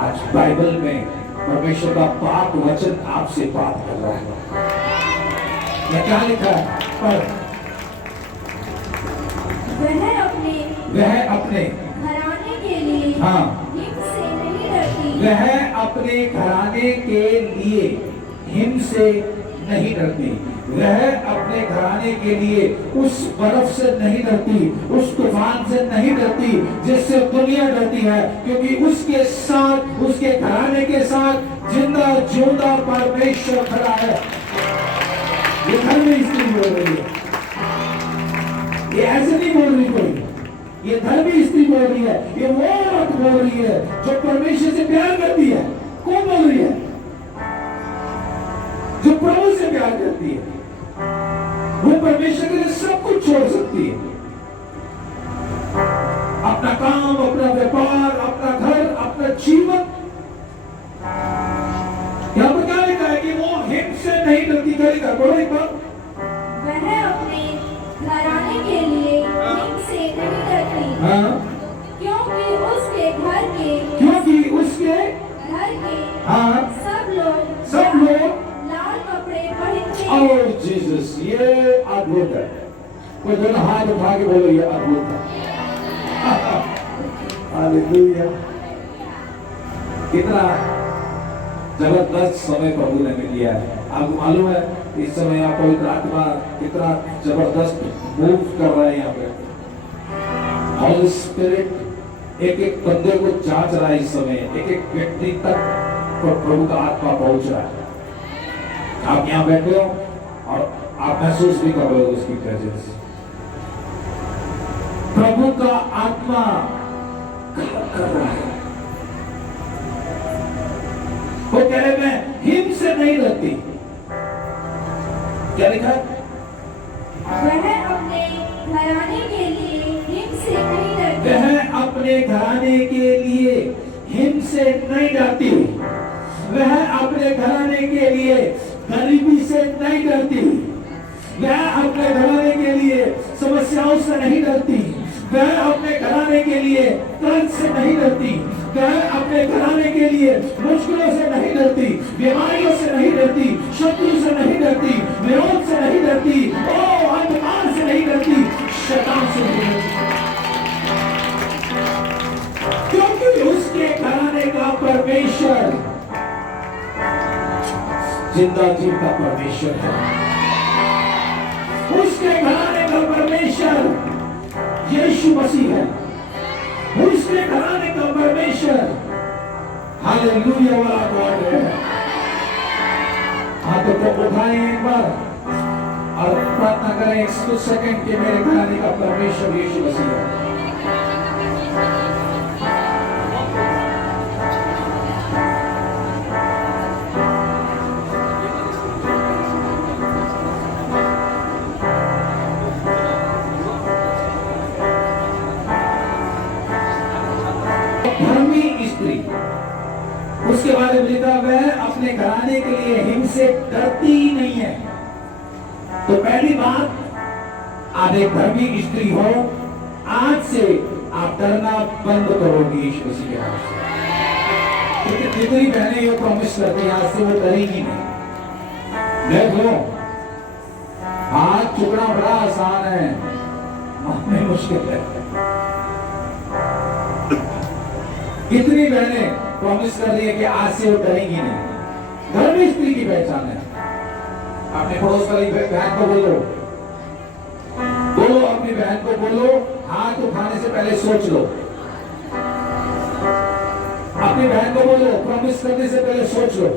आज बाइबल में परमेश्वर का पाक वचन आपसे बात कर रहा है। यह क्या लिखा है? पर वह अपने घराने के लिए हाँ हिम से नहीं डरती। वह अपने घराने के लिए हिम से नहीं डरती। वह अपने घराने के लिए उस बर्फ से नहीं डरती, उस तूफान से नहीं डरती जिससे दुनिया डरती है, क्योंकि उसके साथ, उसके घराने के साथ जिंदा जिंदा परमेश्वर खड़ा है। ये घर में स्त्री बोल रही है, ये ऐसे नहीं बोल रही कोई, ये धर्मी स्त्री बोल रही है, ये वो औरत बोल रही है जो परमेश्वर से प्यार करती है। कौन बोल रही है? जो प्रभु से प्यार करती है, वो परमेश्वर के लिए सब कुछ छोड़ सकती है। अपना काम, अपना व्यापार, अपना घर, अपना जीवन। यहां पर क्या लिखा है कि वो हिम से नहीं डरती। क्या लिखा? बोलो एक बार। वह अपने घराने के लिए हिम से नहीं डरती। हाँ, क्योंकि उसके घर के हाँ सब लोग लाल कपड़े पहनते हैं। ओह जीसस, ये अद्भुत है। कोई दोनों हाथ उठा के बोलो ये अद्भुत है। हालेलुया। कितना जबरदस्त समय प्रभु ने लिया है। आपको मालूम है इस समय यहाँ पवित्र आत्मा कितना जबरदस्त मूव कर रहा है। यहाँ पे होली स्पिरिट एक एक बंदे को जांच रहा है इस समय, एक एक व्यक्ति तक प्रभु का आत्मा पहुंच रहा है। आप यहाँ बैठे हो और आप महसूस भी कर रहे हो उसकी प्रेजेंस। प्रभु का आत्मा काम कर रहा है। वो कह रहे मैं हिम से नहीं डरती। क्या लिखा है? वह अपने घराने के लिए हिम से नहीं डरती। वह अपने घराने के लिए हिम से नहीं डरती। वह अपने घराने के लिए गरीबी से नहीं डरती। वह अपने घराने के लिए समस्याओं से नहीं डरती। वह अपने घराने के लिए कर्ज से नहीं डरती। वह अपने घराने के लिए मुश्किलों से नहीं डरती, बीमारियों से नहीं डरती, शत्रु से नहीं डरती, विरोध से नहीं डरती, ओ अंधकार से नहीं डरती, शैतान से नहीं डरती। क्योंकि उसके घराने का परमेश्वर जिंदा जीवता परमेश्वर है। उसके घराने का परमेश्वर यीशु मसीह है। उसके घराने का परमेश्वर हालेलुया वाला गॉड है। हाथों को उठाएं एक बार और प्रार्थना करें कुछ सेकंड के मेरे घराने का परमेश्वर यीशु मसीह है। उसके बारे में लिखा वह अपने घराने के लिए हिम से डरती ही नहीं है। तो पहली बात, आप एक धर्मी स्त्री हो, आज से आप डरना बंद करोगी यीशु मसीह के नाम से। क्योंकि जितनी बहनें ये प्रॉमिस करती हैं आज से वो डरेगी नहीं। देखो, हाथ चुकना बड़ा आसान है, मानना मुश्किल है। कितनी बहनें प्रॉमिस कर रही है कि आज से वो डरेंगी नहीं। धर्मी स्त्री की पहचान है। अपने पड़ोस वाली बहन को बोलो, अपनी बहन को बोलो, हाथ उठाने से पहले सोच लो। अपनी बहन को बोलो, प्रॉमिस करने से पहले सोच लो।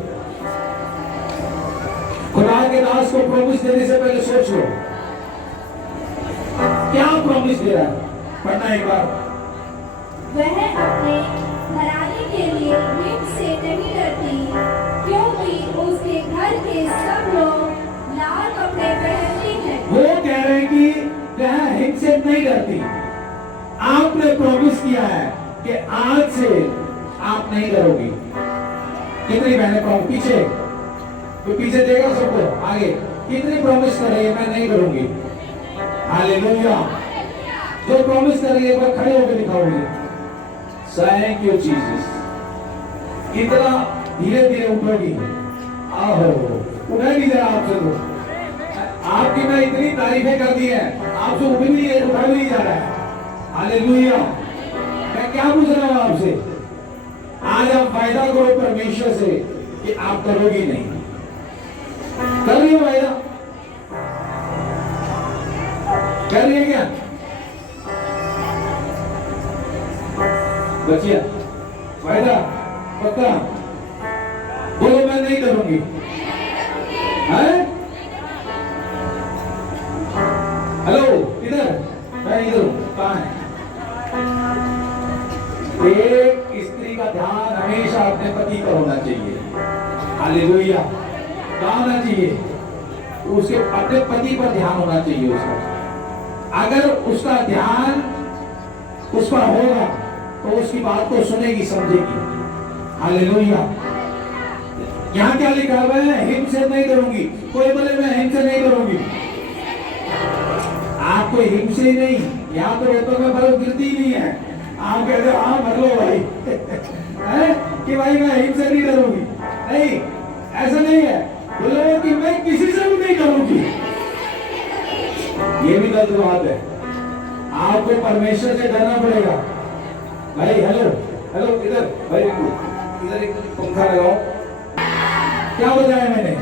खुदा के दास को प्रॉमिस देने से पहले सोच लो क्या प्रॉमिस दे रहा है। पढ़ना एक बार। वह अपने घराने के लिए हिम से नहीं डरती, क्योंकि उसके घर के सब लोग लाल कपड़े पहनते हैं। वो कह रहे हैं कि वह हिम से नहीं डरती। आपने प्रॉमिस किया है कि आज से आप नहीं डरोगी। कितनी बहनें प्रॉमिस, पीछे तो पीछे देगा सबको, आगे कितनी प्रॉमिस कर रही है मैं नहीं डरूंगी। हालेलुया। जो प्रॉमिस कर रही है एक बार खड़े होकर दिखाओ मुझे। Thank you Jesus. इतना धीरे धीरे उठोगी। आहो, उठेगी जरा आपसे तो। आपकी मैं इतनी तारीफें कर दी है, आपसे उठ भी नहीं, उठा भी नहीं जा रहा है। हालेलुया। मैं क्या पूछ रहा हूं आपसे, आज आप वायदा करो परमेश्वर से कि आप करोगी नहीं। कर रही हो वायदा? कर रही है क्या बचिया? वायदा पक्का? बोलो मैं नहीं करूंगी। है? हेलो, इधर, मैं इधर हूं। कहां है? एक स्त्री का ध्यान हमेशा अपने पति पर होना चाहिए। हालेलुया। कहां होना चाहिए? उसके अपने पति पर ध्यान होना चाहिए उसका। अगर उसका ध्यान उस पर होगा तो उसकी बात को सुनेगी, समझेगी। हालेलुया। यहाँ क्या लिखा हुआ है? हिंसा नहीं करूंगी। कोई बोले मैं हिंसा नहीं करूंगी। आप कोई हिंसा ही नहीं, यहाँ तो रेतों में बर्फ गिरती ही नहीं है। आप कहते हो हाँ मर लो भाई है? कि भाई मैं हिंसा नहीं करूंगी। नहीं, ऐसा नहीं है। बोलो कि मैं किसी से भी नहीं करूंगी। ये भी गलत बात है। आपको परमेश्वर से डरना पड़ेगा। भाई हेलो हेलो, इधर भाई, इधर एक पंखा लगाओ। क्या बताया मैंने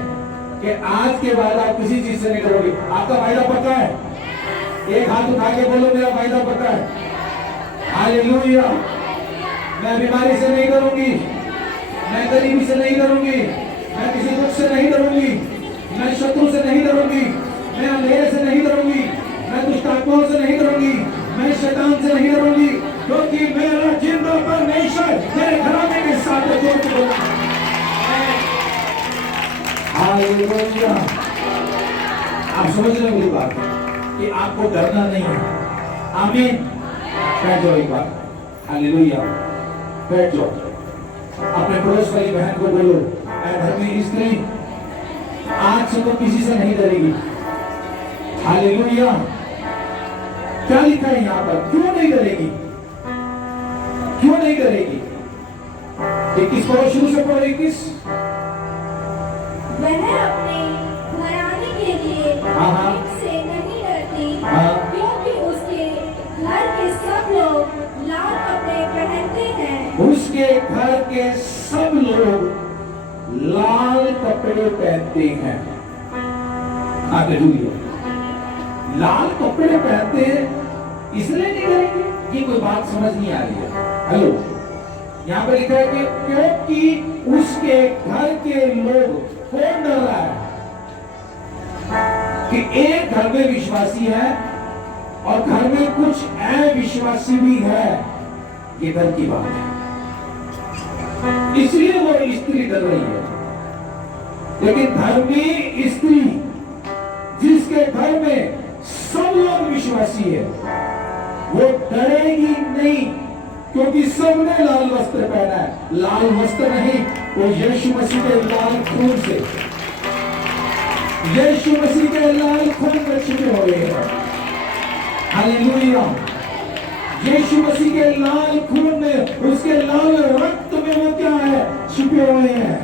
कि आज के बाद आप किसी चीज से नहीं करोगे। आपका वायदा पक्का है? एक हाथ उठा के बोलो मेरा वायदा पक्का है। हालेलुया। मैं बीमारी से नहीं डरूंगी, मैं गरीबी से नहीं डरूंगी, मैं किसी दुख से नहीं डरूंगी, मैं शत्रु से नहीं डरूंगी, मैं अंधेरे से नहीं डरूंगी, मैं दुष्ट आत्माओं से नहीं डरूंगी, मैं शैतान से नहीं डरूंगी, क्योंकि मेरा जिंदा परमेश्वर मेरे घराने के साथ है। हालेलुया। आप समझ रहे हो मेरी बात कि आपको डरना नहीं है। आमीन। बैठ जाओ एक बार। हालेलुया। बैठ जाओ। अपने पड़ोस वाली बहन को बोलो, मैं धर्मी स्त्री आज से तो किसी से नहीं डरेगी। हालेलुया। क्या लिखा है यहाँ पर? क्यों नहीं डरेगी? क्यों नहीं डरेगी? 21 पढ़ो, शुरू से पढ़ो 21। वह अपने घराने के लिए से नहीं डरती, क्योंकि उसके घर के सब लोग लाल कपड़े पहनते हैं। उसके घर के सब लोग लाल कपड़े पहनते हैं। हालेलुया। लाल कपड़े पहनते हैं इसलिए नहीं डरेंगे? ये कोई बात समझ नहीं आ रही है। हेलो, यहाँ पे लिखा है कि क्योंकि उसके घर के लोग, कौन डर रहा है? कि एक घर में विश्वासी है और घर में कुछ अविश्वासी भी है। ये डर की बात है, इसलिए वो स्त्री डर रही है। लेकिन धर्मी स्त्री जिसके घर में सब लोग विश्वासी है, वो डरेगी नहीं, क्योंकि सबने लाल वस्त्र पहना है। लाल वस्त्र नहीं, वो यीशु मसीह के लाल खून से, यीशु मसीह के लाल खून में छिपे हुए हैं। हालेलुया। यीशु मसीह के लाल खून में, उसके लाल रक्त में वो क्या है? छिपे हुए हैं,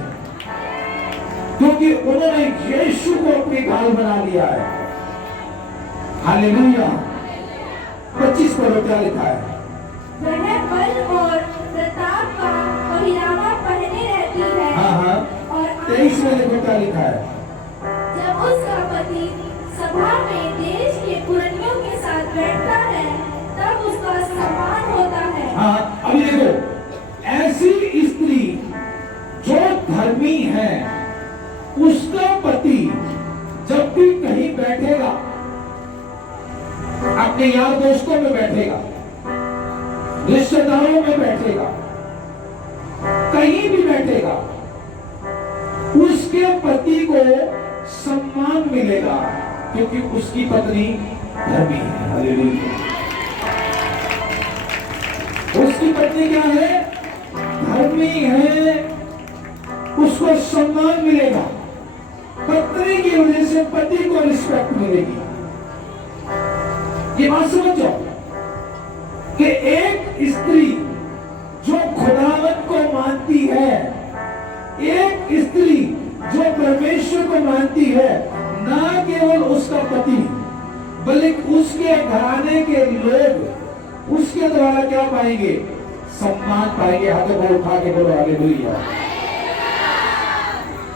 क्योंकि उन्होंने यीशु को अपनी ढाल बना लिया है। हालेलुया। 25 पर क्या लिखा है? वह बल और प्रताप का पहरावा पहने रहती है। हाँ। और 23 में देखो क्या लिखा है? जब उसका पति सभा में देश के पुरनियों के साथ बैठता है, तब उसका सम्मान होता है। हाँ, अभी देखो, ऐसी स्त्री जो धर्मी है, उसका पति जब भी कहीं बैठेगा, अपने यार दोस्तों में बैठेगा, रिश्तेदारों में बैठेगा, कहीं भी बैठेगा, उसके पति को सम्मान मिलेगा, क्योंकि उसकी पत्नी धर्मी है। हालेलुया। उसकी पत्नी क्या है? धर्मी है, उसको सम्मान मिलेगा। पत्नी की वजह से पति को रिस्पेक्ट मिलेगी। ये बात समझो कि एक स्त्री जो खुदावंत को मानती है, एक स्त्री जो परमेश्वर को मानती है, ना केवल उसका पति बल्कि उसके घराने के लोग उसके द्वारा क्या पाएंगे? सम्मान पाएंगे। हाथों को उठा के बोलो हालेलुया।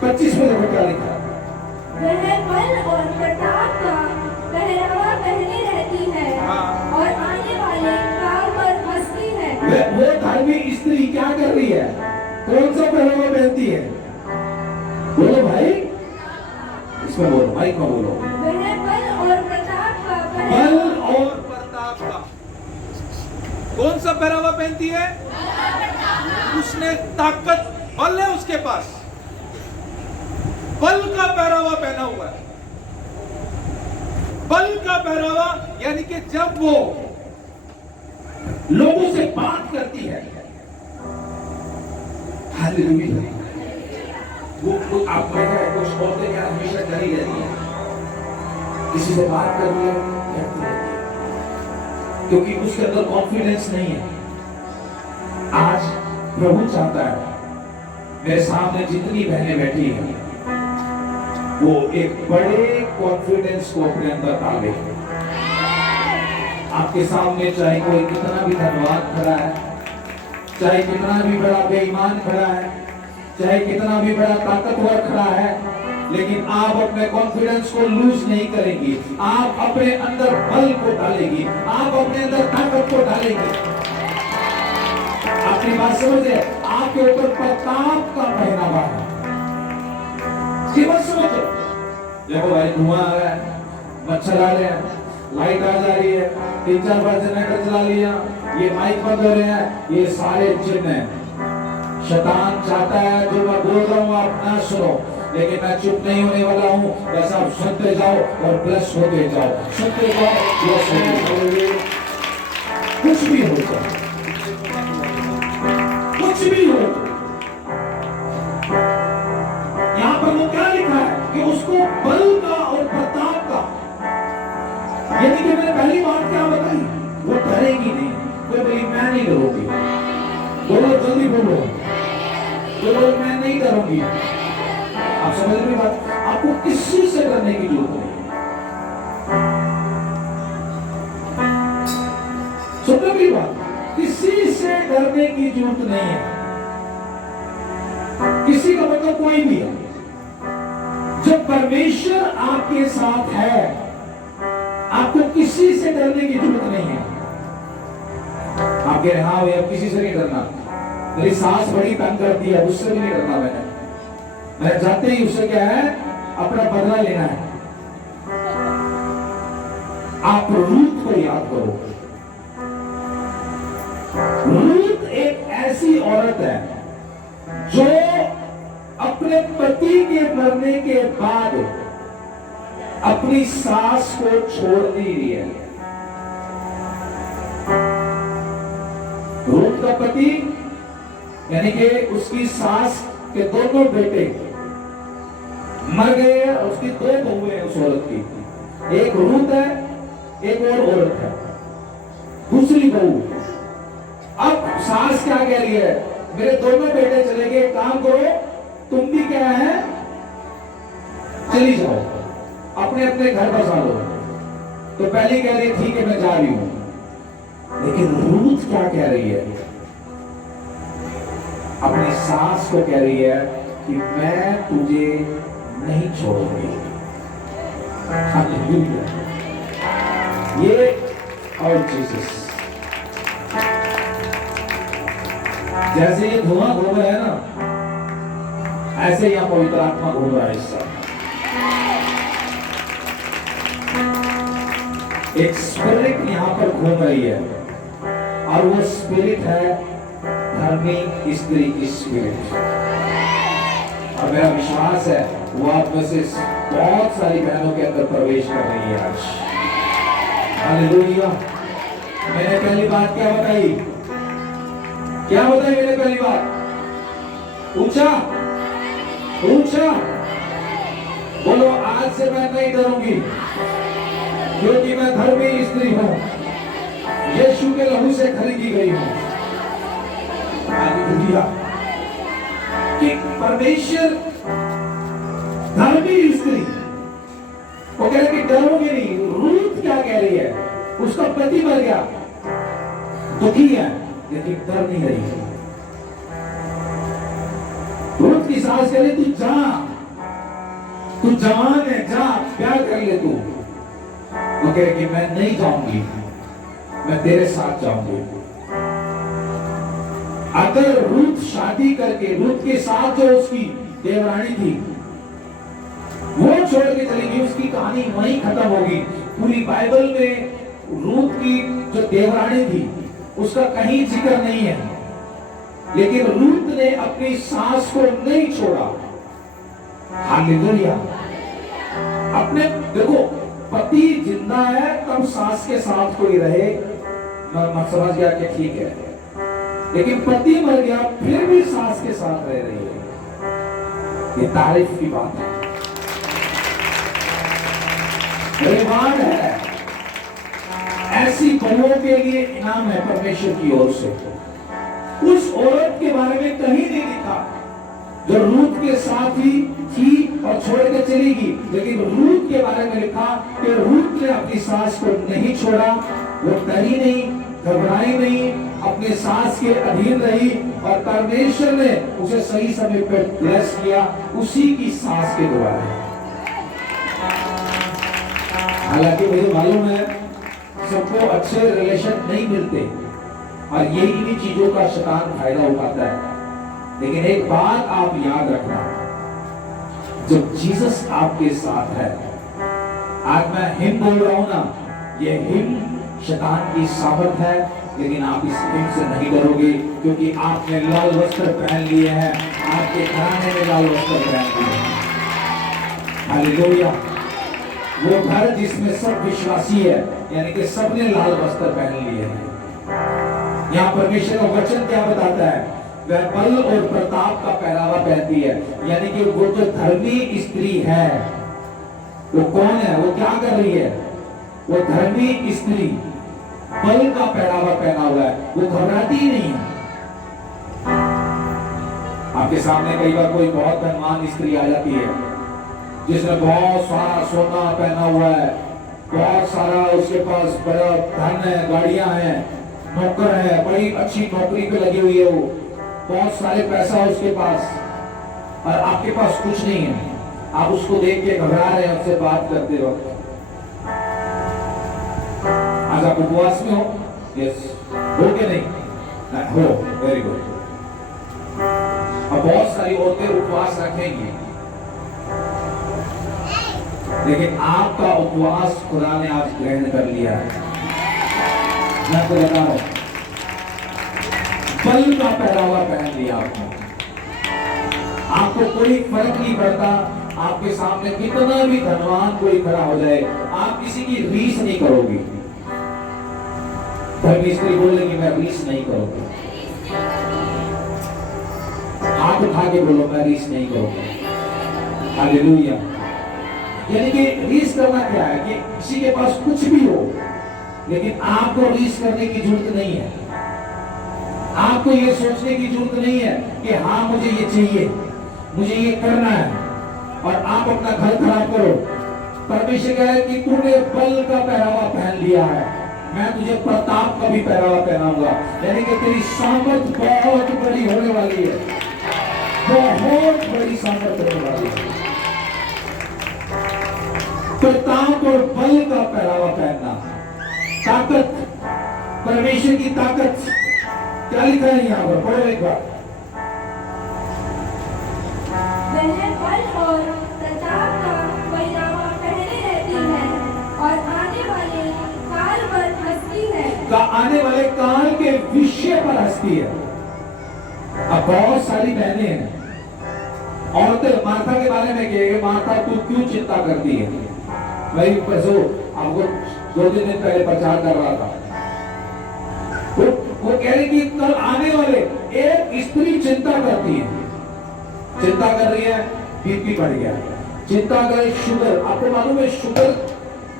25 में देखो क्या लिखा है। वह बल और प्रताप का पहरावा पहने रहती है और आने वाले काल पर हंसती है। वो धार्मिक स्त्री क्या कर रही है? कौन सा पहरावा पहनती है? बोलो भाई, इसमें बोलो, माइक में बोलो। वह बल और प्रताप का बल और प्रताप का कौन सा पहरावा पहनती है? उसने ताकत, बल है उसके पास, बल का पहरावा पहना हुआ है। बल का पहरावा यानी कि जब वो लोगों से बात करती है, हालेलुया, वो आप देखा है कुछ औरतें क्या हमेशा डरी रहती है, किसी से बात कर रही है डरती रहती है, क्योंकि उसके अंदर कॉन्फिडेंस नहीं है। आज प्रभु चाहता है मेरे सामने जितनी बहनें बैठी हैं वो एक बड़े कॉन्फिडेंस को अपने अंदर डाले। आपके सामने चाहे कोई कितना भी धनवान खड़ा है, चाहे कितना भी बड़ा बेईमान खड़ा है, चाहे कितना भी बड़ा ताकतवर खड़ा है, लेकिन आप अपने कॉन्फिडेंस को लूज नहीं करेंगी। आप अपने अंदर बल को डालेंगी, आप अपने अंदर ताकत को डालेंगी। आपकी बात समझे? आपके ऊपर प्रताप का पहनावा है। समझो, देखो भाई धुआं आ रहा है, मच्छर आ रहे हैं, लाइट आ जा रही है, 3-4 बार जनरेटर चला लिया, ये माइक बंद हो रहे हैं, ये सारे चिन्ह हैं। शैतान चाहता है जो मैं बोल रहा हूँ आप ना सुनो, लेकिन मैं चुप नहीं होने वाला हूँ। बस आप सुनते जाओ और ब्लेस होते जाओ, सुनते जाओ, ब्लेस होते जाओ। कुछ भी हो जाए, कुछ भी हो, यहाँ पर वो क्या लिखा है कि उसको बल का और प्रताप का, यानी कि मैंने पहली बात क्या बताई, वो डरेगी नहीं। कोई बोली मैं नहीं डरूंगी, बोलो जल्दी बोलो, बोलो मैं नहीं डरूंगी। आप समझ रहे बात? आपको किसी से डरने की जरूरत नहीं। सुनने की बात, किसी से डरने की जरूरत नहीं है। किसी का मतलब कोई भी है। जब परमेश्वर आपके साथ है, आपको किसी से डरने की जरूरत नहीं है। आप कह रहे हाँ भैया किसी से नहीं डरना, मेरी सास बड़ी तंग करती है, उससे भी नहीं डरना। मैं जाते ही उससे क्या है, अपना बदला लेना है। आप रूथ को याद करो। रूथ एक ऐसी औरत है जो अपने पति के मरने के बाद अपनी सास को छोड़ नहीं रही है। रूथ का पति यानी कि उसकी सास के दोनों बेटे मर गए हैं, उसकी 2 बहुएं हैं उस औरत की। एक रूथ है, एक और औरत है, दूसरी बहू। अब सास क्या कह रही है, मेरे दोनों बेटे चले गए, काम करो, तुम भी क्या है चली जाओ, अपने अपने घर बसा लो। तो पहले कह रही है ठीक है मैं जा रही हूं, लेकिन रूथ क्या कह रही है, अपनी सास को कह रही है कि मैं तुझे नहीं छोड़ूंगी। हालेलुया। ये और जीसस जैसे ये धुआं घूम रहा है ना, ऐसे ही पवित्र आत्मा घूम रहा है इस समय। एक स्पिरिट यहां पर घूम रही है और वो स्पिरिट है धार्मिक स्त्री की स्पिरिट। और मेरा विश्वास है वो आप में से बहुत सारी बहनों के अंदर प्रवेश कर रही है आज। हालेलुया। मैंने पहली बात क्या बताई? क्या बताई मैंने पहली बात? ऊंचा ऊंचा बोलो, आज से मैं नहीं डरूंगी क्योंकि मैं धर्मी स्त्री हूं, यीशु के लहू से खरीदी गई हूं। हालेलुया। कि परमेश्वर धर्मी स्त्री, वो कह रहे कि डरोगे नहीं। रूथ क्या कह रही है? उसका पति मर गया, दुखी है, लेकिन डर नहीं रही है। रूथ की सास कह रही तू जा, तू जवान है, जा प्यार कर ले तू। वो कह रहे कि मैं नहीं जाऊंगी, मैं तेरे साथ जाऊंगी। अगर रूथ शादी करके, रूथ के साथ जो उसकी देवरानी थी वो छोड़ के चली गई, उसकी कहानी वहीं खत्म होगी। पूरी बाइबल में रूथ की जो देवरानी थी उसका कहीं जिक्र नहीं है, लेकिन रूथ ने अपनी सास को नहीं छोड़ा। हालेलुया। अपने देखो, पति जिंदा है तब सास के साथ कोई रहे, मैं समझ गया कि ठीक है, लेकिन पति मर गया फिर भी सास के साथ रह रही है, ये तारीफ की बात है, रिवार्ड है। ऐसी बहुओं के लिए इनाम है परमेश्वर की ओर से। उस औरत के बारे में कहीं नहीं लिखा जो रूथ के साथ ही थी और छोड़ के चली गई, लेकिन रूथ के बारे में लिखा कि रूथ ने अपनी सास को नहीं छोड़ा, वो डरी नहीं, घबराई नहीं, अपने सास के अधीन रही और परमेश्वर ने उसे सही समय पर ब्लेस किया उसी की सास के द्वारा। हालांकि मुझे मालूम है सबको अच्छे रिलेशन नहीं मिलते और यही इन्हीं चीजों का शैतान फायदा उठाता है, लेकिन एक बात आप याद रखना, जब जीसस आपके साथ है, आज मैं हिम बोल रहा हूं ना, ये हिम शैतान की सामर्थ है, लेकिन आप इस हिम से नहीं डरोगे क्योंकि आपने लाल वस्त्र पहन लिए हैं, आपके घराने में लाल वस्त्र पहन लिए हैं। हालेलुया। वो घर जिसमें सब विश्वासी है, यानी कि सबने लाल वस्त्र पहन लिए हैं। यहाँ परमेश्वर का वचन क्या बताता है? वह बल और प्रताप का पहनावा पहनती है, यानी कि वो जो धर्मी स्त्री है वो कौन है? वो क्या कर रही है? वो धर्मी स्त्री बल का पहनावा पहना हुआ है, वो घबराती ही नहीं है। आपके सामने कई बार कोई बहुत धनवान स्त्री आ जाती है जिसने बहुत सारा सोना पहना हुआ है, बहुत सारा उसके पास बड़ा धन है, गाड़ियां हैं, नौकर है, बड़ी अच्छी नौकरी पे लगी हुई है, वो बहुत सारे पैसा उसके पास, और आपके पास कुछ नहीं है। आप उसको देख के घबरा रहे हैं उससे बात करते वक्त। आज आप उपवास में हो? यस, हो के नहीं? हो, वेरी गुड। अब बहुत सारी औरतें उपवास रखेंगी, लेकिन आपका उपवास खुदा ने आज ग्रहण कर लिया है। मैं आपको बता रहा हूं, बल का पहनावा पहन लिया आपने। आपको कोई फर्क नहीं पड़ता, आपके सामने कितना भी धनवान कोई खड़ा हो जाए, आप किसी की रीस नहीं करोगी। धर्मी स्त्री बोलेगी मैं रीस नहीं करूंगी, हाथ उठा के बोलो मैं रीस नहीं करूंगी। हालेलुया। यानी कि रीस करना क्या है कि किसी के पास कुछ भी हो, लेकिन आपको रीस करने की जरूरत नहीं है। आपको ये सोचने की जरूरत नहीं है कि हाँ मुझे ये चाहिए, मुझे ये करना है, और आप अपना घर खराब करो। परमेश्वर कह है कि तूने बल का पहनावा पहन लिया है, मैं तुझे प्रताप का भी पहनावा पहनाऊंगा। यानी कि तेरी सामर्थ बहुत बड़ी होने वाली है, बहुत बड़ी सामर्थ होने वाली है। प्रताप और बल का पहनावा पहनना, ताकत, परमेश्वर की ताकत। क्या लिखा है यहाँ पर? पढ़ो एक बार। वह बल और प्रताप का पहनावा पहने रहती है और आने वाले काल पर हंसती है। आने वाले काल के विषय पर हंसती है। अब बहुत सारी बहनें हैं, औरतें मार्था के बारे में कहेंगे, मार्था तू क्यों चिंता करती है? वही परसों आपको 2-3 दिन पहले प्रचार कर रहा था, वो कह रही कि कल आने वाले एक स्त्री चिंता करती है, चिंता कर रही है, बीपी बढ़ गया, चिंता कर रही शुगर। आपको मालूम है शुगर,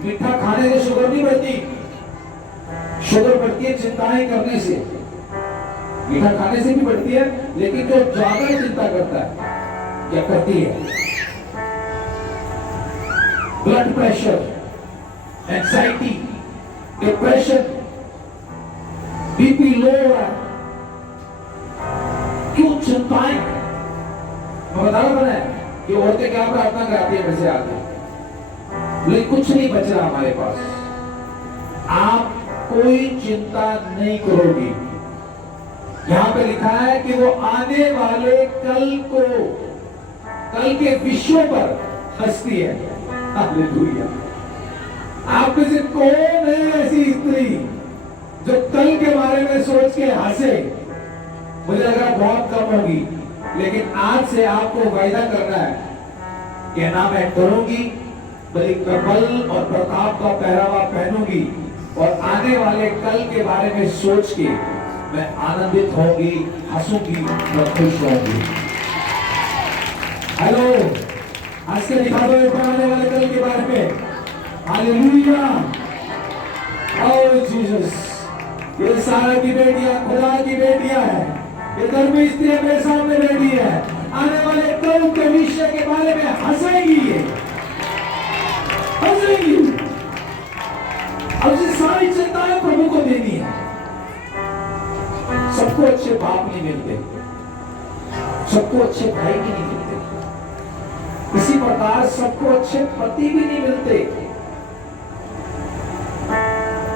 मीठा खाने से शुगर नहीं बढ़ती, शुगर बढ़ती है चिंताएं करने से। मीठा खाने से भी बढ़ती है, लेकिन जो ज्यादा चिंता करता है क्या करती है, blood pressure, anxiety, depression, BP low हो रहा है, क्यों चिंताएं। मैं बता रहा था कि औरतें क्या प्रार्थना कराती है वैसे आगे, लेकिन कुछ नहीं बच रहा हमारे पास, आप कोई चिंता नहीं करोगी। यहां पे लिखा है कि वो आने वाले कल को, कल के विषयों पर हंसती है। हालेलुया। आप में से कौन है ऐसी स्त्री जो कल के बारे में सोच के हंसे? मुझे लगा बहुत कम होगी, लेकिन आज से आपको वायदा करना है कि ना मैं डरूंगी, बल्कि बल और प्रताप का पहरावा पहनूंगी और आने वाले कल के बारे में सोच के मैं आनंदित होंगी, हंसूंगी और खुश होंगी। हेलो, आज के दिखा दो आने वाले कल के बारे में। हालेलुया। ओह जीसस, ये सारा की बेटियां खुदा की बेटियां हैं, ये धर्मी स्त्री मेरे सामने बैठी है, आने वाले कल के विषय के बारे में हंसेगी, हंसेगी। अब ये सारी चिंताएं प्रभु को देनी है। सबको अच्छे बाप नहीं मिलते, सबको अच्छे भाई भी नहीं मिलते, इसी प्रकार सबको अच्छे पति भी नहीं मिलते।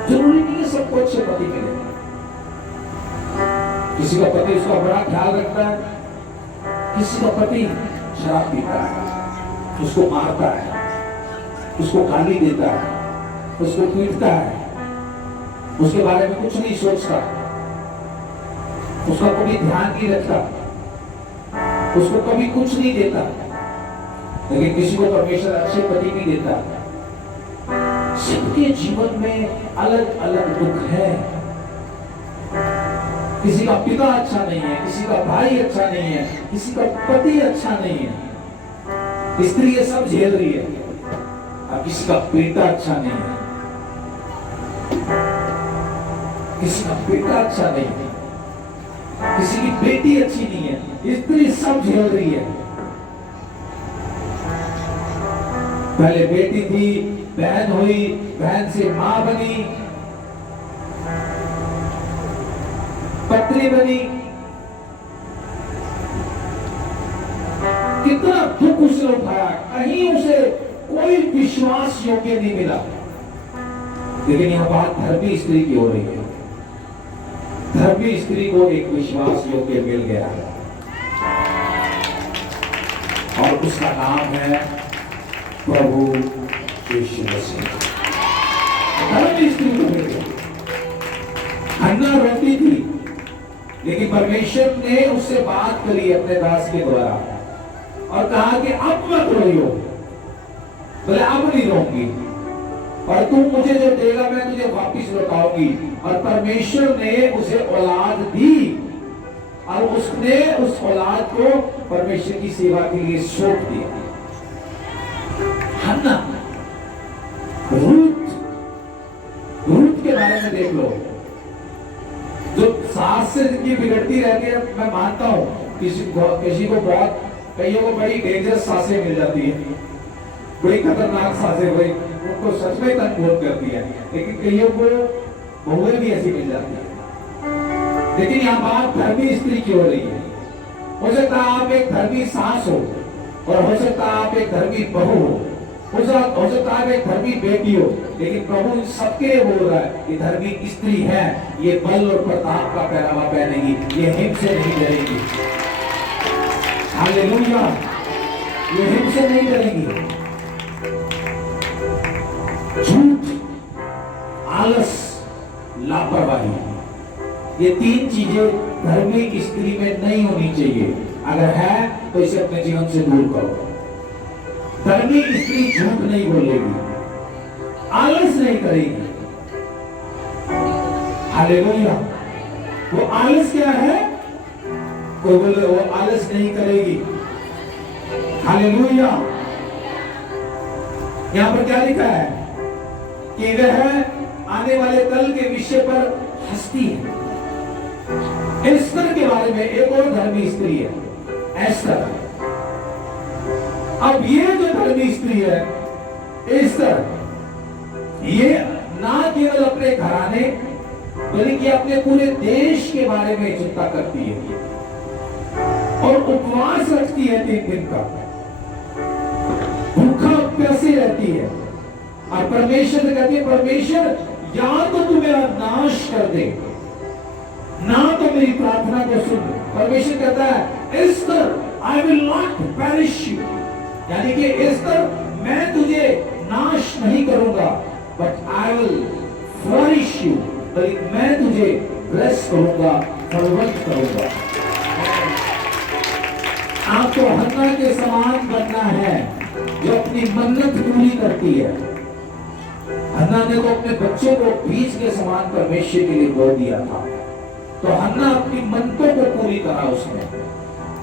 जरूरी नहीं है सबको अच्छे पति मिले। किसी का पति उसका बड़ा ख्याल रखता है, किसी का पति शराब पीता है, उसको मारता है, उसको गाली देता है, उसको पीटता है, उसके बारे में कुछ नहीं सोचता, उसका कभी ध्यान नहीं रखता, उसको कभी कुछ नहीं देता। लेकिन किसी को परमेश्वर अच्छे पति भी देता। सबके जीवन में अलग अलग दुख है। किसी का पिता अच्छा नहीं है, किसी का भाई अच्छा नहीं है, किसी का पति अच्छा नहीं है, स्त्री ये सब झेल रही है। अब किसी का बेटा अच्छा नहीं है, किसी का बेटा अच्छा नहीं है, किसी की बेटी अच्छी नहीं है, स्त्री सब झेल रही है। पहले बेटी थी, बहन हुई, बहन से मां बनी, पत्नी बनी। कितना दुख उसने उठाया, कहीं उसे कोई विश्वास योग्य नहीं मिला। लेकिन यह बात धर्मी स्त्री की हो रही है। धर्मी स्त्री को एक विश्वास योग्य मिल गया है और उसका नाम है प्रभु यीशु मसीह। धर्मी स्त्री को मिल गया। हन्ना रोती थी, लेकिन परमेश्वर ने उससे बात करी अपने दास के द्वारा और कहा कि अब मत रोइयो, बोले अब नहीं रोऊंगी, और तू मुझे जो देगा मैं तुझे वापिस लौटाऊंगी। और परमेश्वर ने उसे औलाद दी और उसने उस औलाद को परमेश्वर की सेवा के लिए सौंप दिया। हन्ना, रूत के बारे में देख लो, जो सास से जिंदगी बिगड़ती रहती है। मैं मानता हूं किसी को बहुत, कईयों को बड़ी डेंजरस सासें मिल जाती है, बड़ी खतरनाक सासें, बड़ी उनको सच में तंग बहुत करती है। लेकिन कईयों को बहुएं भी ऐसी मिल जाती है। लेकिन यहाँ बात धर्मी स्त्री की हो रही है। हो सकता है आप एक धर्मी सास हो, और हो सकता है आप एक धर्मी बहू हो सकता है एक धर्मी बेटी हो, लेकिन प्रभु सबके लिए बोल रहा है कि धर्मी स्त्री है, ये बल और प्रताप का पहरावा पहनेगी, ये हिम से नहीं डरेगी। हालेलुया, ये हिम से नहीं डरेगी। झूठ, आलस, लापरवाही, ये तीन चीजें धर्मी स्त्री में नहीं होनी चाहिए। अगर है तो इसे अपने जीवन से दूर करो। धर्मी स्त्री झूठ नहीं बोलेगी, आलस नहीं करेगी। हालेलुया। वो आलस क्या है? कोई बोले वो आलस नहीं करेगी। हालेलुया। यहां पर क्या लिखा है कि वह आने वाले कल के विषय पर हंसती है। एस्तर के बारे में एक और धर्मी स्त्री है, एस्तर। अब ये जो धर्मी स्त्री है एस्तर, ये ना केवल अपने घराने बल्कि अपने पूरे देश के बारे में चिंता करती है और उपवास रखती है 3 दिन का, भूखा प्यासी रहती है और परमेश्वर से कहती है, परमेश्वर या तो तू मेरा नाश कर दे, ना तो मेरी प्रार्थना को सुन। परमेश्वर कहता है, Esther I will not perish you, यानी कि एस्तर मैं तुझे नाश नहीं करूंगा, but I will flourish you, बल्कि मैं तुझे ब्लेस करूंगा, फलवंत करूंगा। आपको हन्ना के समान बनना है जो अपनी मन्नत पूरी करती है। हन्ना ने तो अपने बच्चे को बीज के समान परमेश्वर के लिए बो दिया था, तो हन्ना अपनी मन्नतों को पूरी करा उसने।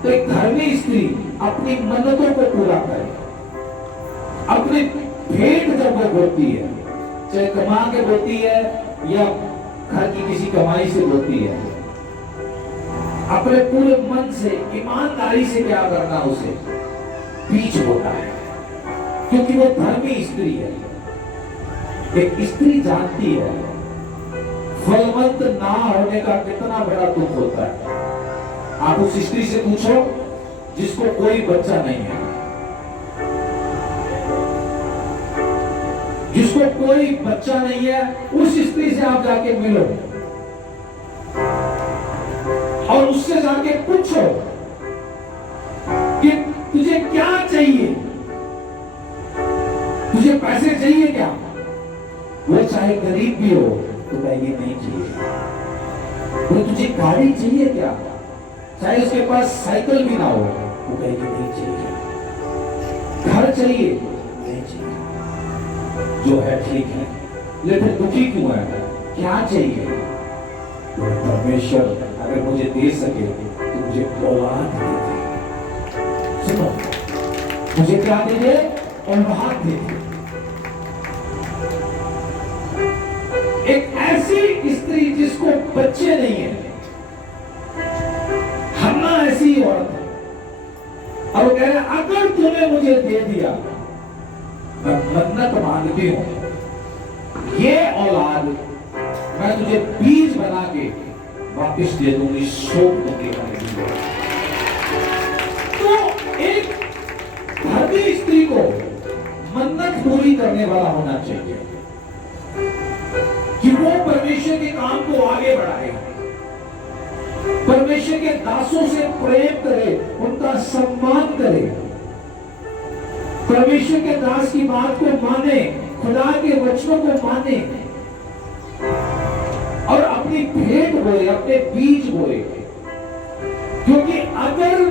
तो एक धर्मी स्त्री अपनी मन्नतों को पूरा करे, अपनी भेंट जब वो बोती है, चाहे कमा के बोती है या घर की किसी कमाई से बोती है, अपने पूरे मन से ईमानदारी से क्या करना, उसे बीज होता है, क्योंकि वो धर्मी स्त्री है। एक स्त्री जानती है फलवंत ना होने का कितना बड़ा दुख होता है। आप उस स्त्री से पूछो जिसको कोई बच्चा नहीं है, जिसको कोई बच्चा नहीं है, उस स्त्री से आप जाके मिलो और उससे जाके पूछो कि तुझे क्या चाहिए, तुझे पैसे चाहिए क्या? वो चाहे गरीब भी हो तो कहेगी नहीं चाहिए। वो तुझे गाड़ी चाहिए क्या? चाहे उसके पास साइकिल भी ना हो, वो कहेगी नहीं चाहिए। घर चाहिए? नहीं चाहिए। जो है ठीक है, लेकिन दुखी क्यों है? क्या चाहिए? तो परमेश्वर अगर मुझे दे सके तो मुझे औलाद दे दे। सुनो, मुझे क्या दे दे? औलाद दे दे। एक ऐसी स्त्री जिसको बच्चे नहीं है, हन्ना ऐसी औरत है, और वो कह रहे अगर तूने मुझे दे दिया, मैं मन्नत मांगती हूं, ये औलाद मैं तुझे बीज बना के वापिस दे दूंगी, सौंप दूंगी। तो एक धर्मी स्त्री को मन्नत पूरी करने वाला होना चाहिए कि वो परमेश्वर के काम को आगे बढ़ाए, परमेश्वर के दासों से प्रेम करे, उनका सम्मान करे, परमेश्वर के दास की बात को माने, खुदा के वचनों को माने और अपनी भेंट बोए, अपने बीज बोए। क्योंकि अगर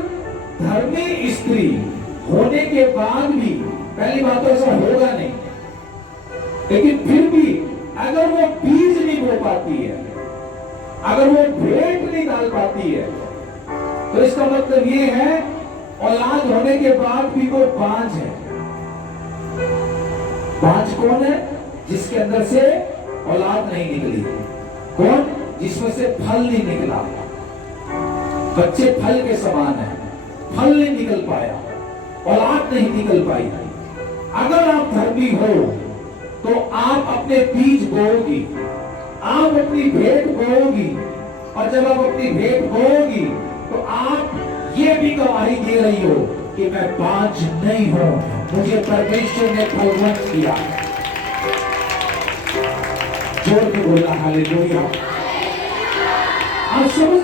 धर्मी स्त्री होने के बाद भी, पहली बात तो ऐसा होगा नहीं, लेकिन फिर भी अगर वो बीज नहीं बो पाती है, अगर वो भेंट नहीं डाल पाती है, तो इसका मतलब ये है औलाद होने के बाद भी वो बांझ है। बांझ कौन है? जिसके अंदर से औलाद नहीं निकली। कौन? जिसमें से फल नहीं निकला। बच्चे फल के समान है, फल नहीं निकल पाया, औलाद नहीं निकल पाई। अगर आप धर्मी हो तो आप अपने बीज बोओगी, आप अपनी भेंट बोओगी, और जब आप अपनी भेंट बोओगी तो आप ये भी गवाही दे रही हो कि मैं बांझ नहीं हूं, मुझे परमेश्वर ने फलवंत किया। जोर के बोलना हालेलुया। आप समझ